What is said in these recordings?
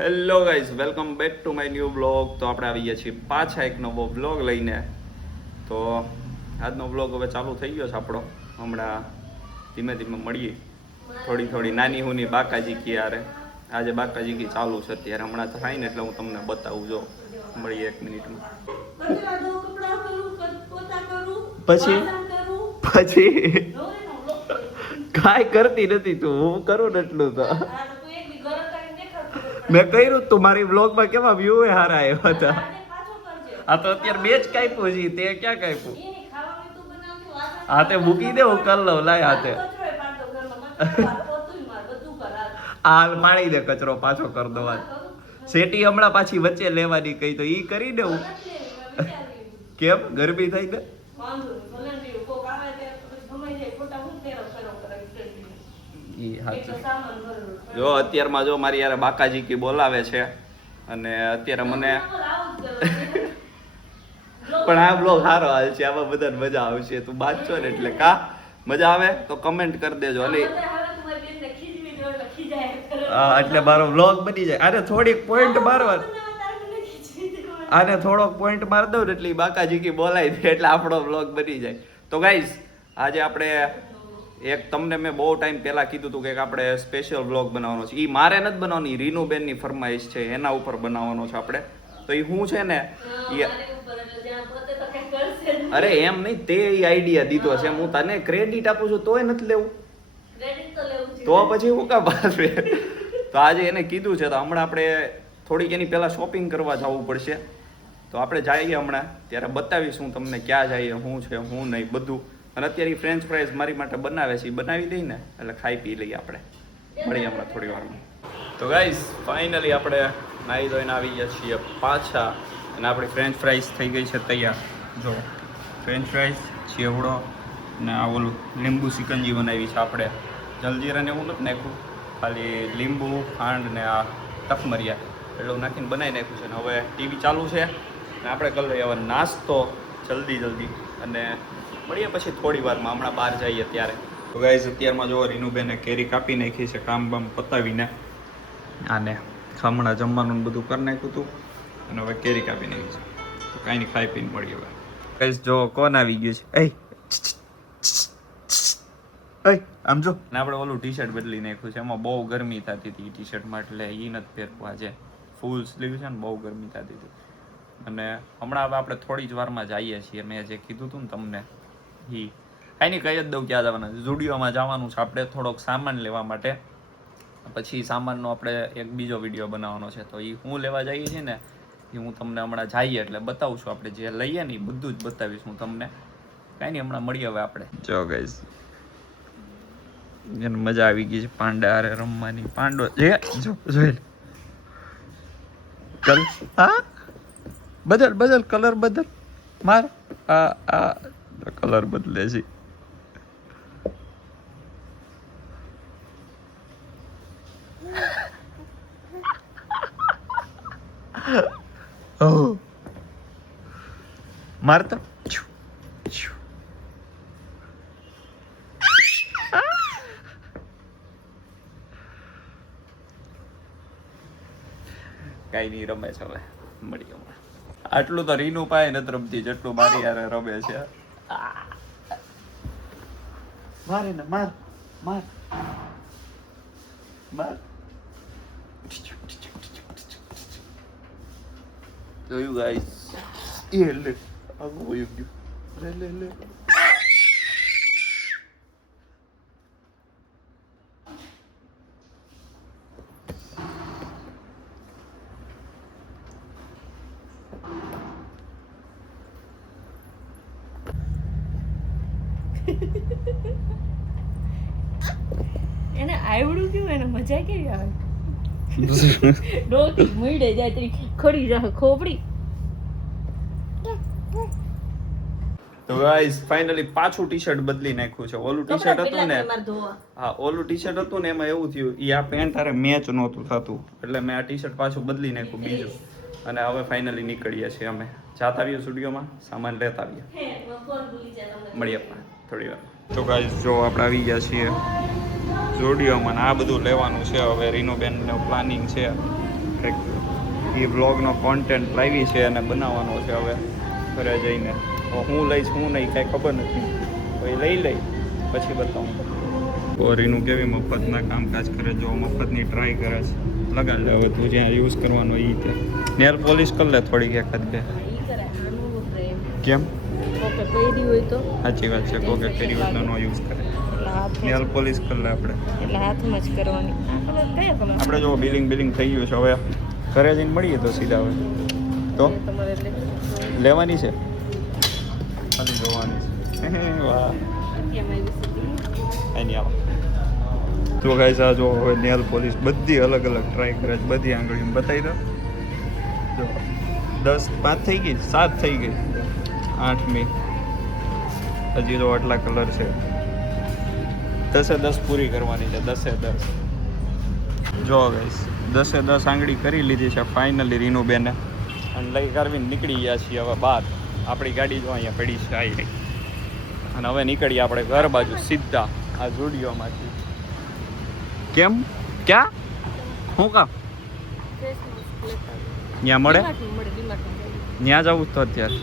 Hello guys, welcome back to my new blog. તો આપણે આવી ગયા છીએ પાછા એક નવો બ્લોગ લઈને. તો આજનો બ્લોગ હવે ચાલુ થઈ ગયો છે આપણો. હમણાં ધીમે ધીમે મળીએ, થોડી નાની હુની બાકાજી કી યારે. આજે બાકાજી કી ચાલુ છે અત્યારે. હમણાં થાય ને એટલે હું તમને બતાવું. જો મળીએ 1 મિનિટમાં. પછી કાંઈ કરતી નથી તું, હું કરું ને એટલું તો. મેં કર્યું તું મારી બ્લોગમાં, કેવા વ્યૂ હારા આવ્યા હતા. આ તો અત્યારે બે જ કાપ્યું છે, તે ક્યાં કાપ્યું? હાથે મૂકી દે, હું કરી લઉં. લાય હાથે હાલ પાડી દે, કચરો પાછો કરી દો. સેટી હમણાં પાછી વચ્ચે લેવાની કઈ તો ઈ કરી દે. હું કેમ ગરમી થઈ ને? જો અત્યારમાં જો મારી યાર બાકાજી કી બોલાવે છે અને અત્યારે મને પણ આ બ્લોગ સારો હાલ છે, આમાં બધાને મજા આવશે. તું બાદ છો ને એટલે કા મજા આવે તો કમેન્ટ કરી દેજો. એટલે મારો બ્લોગ બની જાય. આને થોડીક પોઈન્ટ મારવા, આને થોડોક પોઈન્ટ માર દઉં ને એટલે બાકાજી કી બોલાવી દે એટલે આપણો બ્લોગ બની જાય. તો ગાઈઝ આજે આપણે એક તમને મેં બહુ ટાઈમ પહેલા કીધું હતું કે આપણે સ્પેશિયલ બ્લોગ બનાવવાનો છે. એ મારે નથી બનાવવાની, રીનુબેનની ફરમાઈશ છે, એના ઉપર બનાવવાનો છે આપણે. તો એ શું છે ને, અરે એમ નહીં, તે આઈડિયા દીધો છે. હું તને ક્રેડિટ આપું છું તોય નથી લેવું, તો પછી હું કાં પાછું. તો આજે એને કીધું છે, તો હમણાં આપણે થોડીક એની પહેલા શોપિંગ કરવા જવું પડશે. તો આપણે જઈએ હમણાં, ત્યારે બતાવીશું તમને ક્યાં જઈએ, શું છે શું નહીં બધું. અને અત્યારે ફ્રેન્ચ ફ્રાઈઝ મારી માટે બનાવે છે, એ બનાવી દઈ ને એટલે ખાઈ પી લઈએ આપણે. મળીએ હમણાં થોડી વારમાં. તો ગાઈઝ ફાઇનલી આપણે નાહી ધોઈને આવી ગયા છીએ પાછા, અને આપણી ફ્રેન્ચ ફ્રાઈઝ થઈ ગઈ છે તૈયાર. જો ફ્રેન્ચ ફ્રાઈઝ, ચેવડો ને આ ઓલું લીંબુ સિકંજી બનાવી છે આપણે. જલજીરાને એવું નથી નાખ્યું, ખાલી લીંબુ ખાંડ ને આ તકમરિયા એટલું નાખીને બનાવી નાખ્યું છે. ને હવે ટીવી ચાલુ છે ને આપણે કરી લઈએ હવે નાસ્તો જલ્દી. અને મળીએ પછી થોડી વારમાં, હમણાં બહાર જઈએ ત્યારે. તો ગાઈઝ અત્યારમાં જો રીનુબેને કેરી કાપી નાખી છે કામ બામ પતાવીને. આને હમણાં જમવાનું બધું કરી નાખ્યું હતું અને હવે કેરી કાપી નાખી છે. તો કાંઈ નહીં, ખાઈ પીને મળીએ હવે. ગાઈઝ જો કોણ આવી ગયું છે, આમ જો. ને આપણે ઓલું ટી શર્ટ બદલી નાખ્યું છે, એમાં બહુ ગરમી થતી હતી ટી શર્ટમાં, એટલે એ નથી પહેરવું આજે. ફૂલ સ્લીવ છે ને, બહુ ગરમી થતી હતી. અને હમણાં હવે આપણે થોડી જ વારમાં જઈએ છીએ. મેં જે કીધું હતું ને તમને, કાંઈ નહીં કહી જ દઉં ક્યાં જવાના. ઝુડિયોમાં જવાનું છે આપણે થોડોક સામાન લેવા માટે. પછી સામાનનો આપણે એક બીજો વિડીયો બનાવવાનો છે, તો એ હું લેવા જઈએ છીએ ને એ હું તમને હમણાં જઈએ એટલે બતાવું છું. આપણે જે લઈએ ને એ બધું જ બતાવીશ હું તમને. કાંઈ નહીં, હમણાં મળીએ હવે આપણે. જો ગાઈઝ એને મજા આવી ગઈ છે પાંડા હારે રમવાની. પાંડો જે જો જોઈ કલ, હા બદલ કલર બદલ માર. આ કલર બદલે છે. મારતા કઈ નહીં, રમે છે હવે. મળીએ હમણાં. આટલું તો રીનું પાય નથી રમતી જેટલું મારી યારે રમે છે. મારે ને માર માર માર. જોયું ગાઈસ, એ લે આગું વયું ગયું. લે એને આવડું કેવું, એને મજા કેવી આવે. ડોકી મૂડે જાય તરી ખોડી જાય ખોપડી. તો ગાઈસ ફાઇનલી પાછું ટી શર્ટ બદલી નાખ્યું છે. ઓલું ટી શર્ટ હતું ને, હા ઓલું ટી શર્ટ હતું ને, એમાં એવું થયું ઈ આ પેન્ટ હારે મેચ નહોતું થતું, એટલે મેં આ ટી શર્ટ પાછું બદલી નાખ્યું બીજું. અને હવે ફાઇનલી નીકળીએ છીએ અમે. જાતા આવીએ સ્ટુડિયોમાં, સામાન લેતા આવીએ. મળીએ થોડી વાર. તો ગાઈસ જો આપણે આવી ગયા છીએ સ્ટુડિયોમાં. આ બધું લેવાનું છે હવે. રીનુબેનનું પ્લાનિંગ છે એ બ્લોગનો કોન્ટેન્ટ લાવી છે અને બનાવવાનો છે હવે ઘરે જઈને. હું લઈશ હું નહીં કાંઈ ખબર નથી, તો એ લઈ પછી બતાવું. ઓરીનું કેવી મફતના કામકાજ કરે, જો મફતની ટ્રાય કરે છે. લગાડ હવે તું જ્યાં યુઝ કરવાનો એ ત્યાં નેલ પોલિશ કરી લે થોડીક એકાદ બે. કેમ? સાચી વાત છે, કોકે કરી હોય તો નો યુઝ કરે. નેલ પોલિશ કરી લે આપણે. એટલે હાથમાં જ કરવાની. આપણે જો બિલિંગ થઈ ગયું છે, હવે ઘરે જઈને મળીએ તો સીધા હવે તો લેવાની છે, ખાલી જોવાની છે. વાહ એની આવો તો ગાઈસ આ જો હવે નેલ પોલિશ બધી અલગ ટ્રાય કરે છે, બધી આંગળીમાં બતાવી દો. જો 10 5 થઈ ગઈ, 7 થઈ ગઈ, 8મી હજી તો આટલા કલર છે. 10 પૂરી કરવાની છે, 10. જો ગાઈસ 10 આંગળી કરી લીધી છે ફાઇનલી રીનુબેને, અને લઈ કરવીને નીકળી ગયા છીએ હવે બહાર. આપણી ગાડી જો અહીંયા પડી છે આવી, અને હવે નીકળીએ આપણે ઘર બાજુ સીધા આ સ્ટુડિયોમાંથી. કેમ ક્યાં શું કામ ત્યાં મળે? ત્યાં જવું તો અત્યારે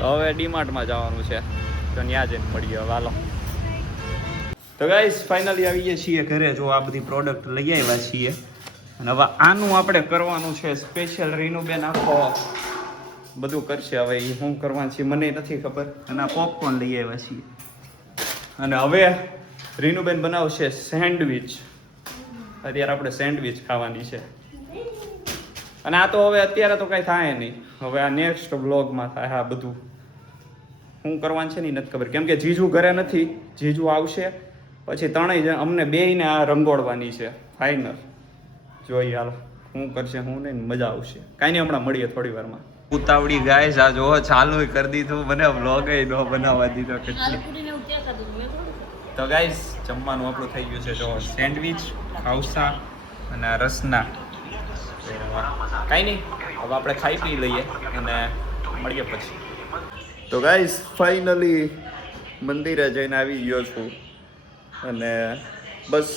હવે ડીમાર્ટમાં જવાનું છે, તો ત્યાં જઈને મળીએ હવે. હાલો તો ગાઈસ ફાઇનલી આવી ગયા છીએ ઘરે. જો આ બધી પ્રોડક્ટ લઈ આવ્યા છીએ, અને હવે આનું આપણે કરવાનું છે સ્પેશિયલ. રીનુબેન આખો બધું કરશે, હવે એ શું કરવાનું છે મને નથી ખબર. અને આ પોપકોર્ન લઈ આવ્યા છીએ, અને હવે રીનુબેન બનાવશે સેન્ડવિચ. અત્યારે આપણે સેન્ડવિચ ખાવાની છે, અને આ તો હવે અત્યારે તો કાંઈ થાય નહીં, હવે આ નેક્સ્ટ બ્લોગમાં થાય. આ બધું શું કરવાનું છે ને નથી ખબર, કેમ કે જીજુ ઘરે નથી. જીજુ આવશે પછી ત્રણેય અમને બેયને આ રંગોળવાની છે ફાઇનલ. જોઈએ હાલ શું કરશે શું નહીં, મજા આવશે. કાંઈ નહીં, હમણાં મળીએ થોડી વારમાં. ઉતાવળી ગાય આ જો ચાલુ કરી દીધું, મને વ્લોગ ન બનાવવા દીધો કેટલી. તો ગાઈસ જમવાનું આપણું થઈ ગયું છે, જો સેન્ડવિચ, ખાવસા અને રસના. કાંઈ નહીં, હવે આપણે ખાઈ પી લઈએ અને મળીએ પછી. તો ગાઈસ ફાઇનલી મંદિરે જઈને આવી ગયો છું, અને બસ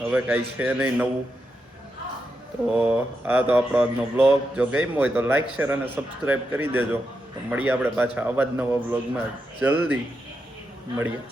હવે કાંઈ છે નહીં નવું. તો આ તો આપણો આજનો બ્લોગ. જો ગમ્યો હોય તો લાઈક, શેર અને સબસ્ક્રાઈબ કરી દેજો. તો મળીએ આપણે પાછા આવા જ નવા બ્લોગમાં, જલ્દી મળીએ.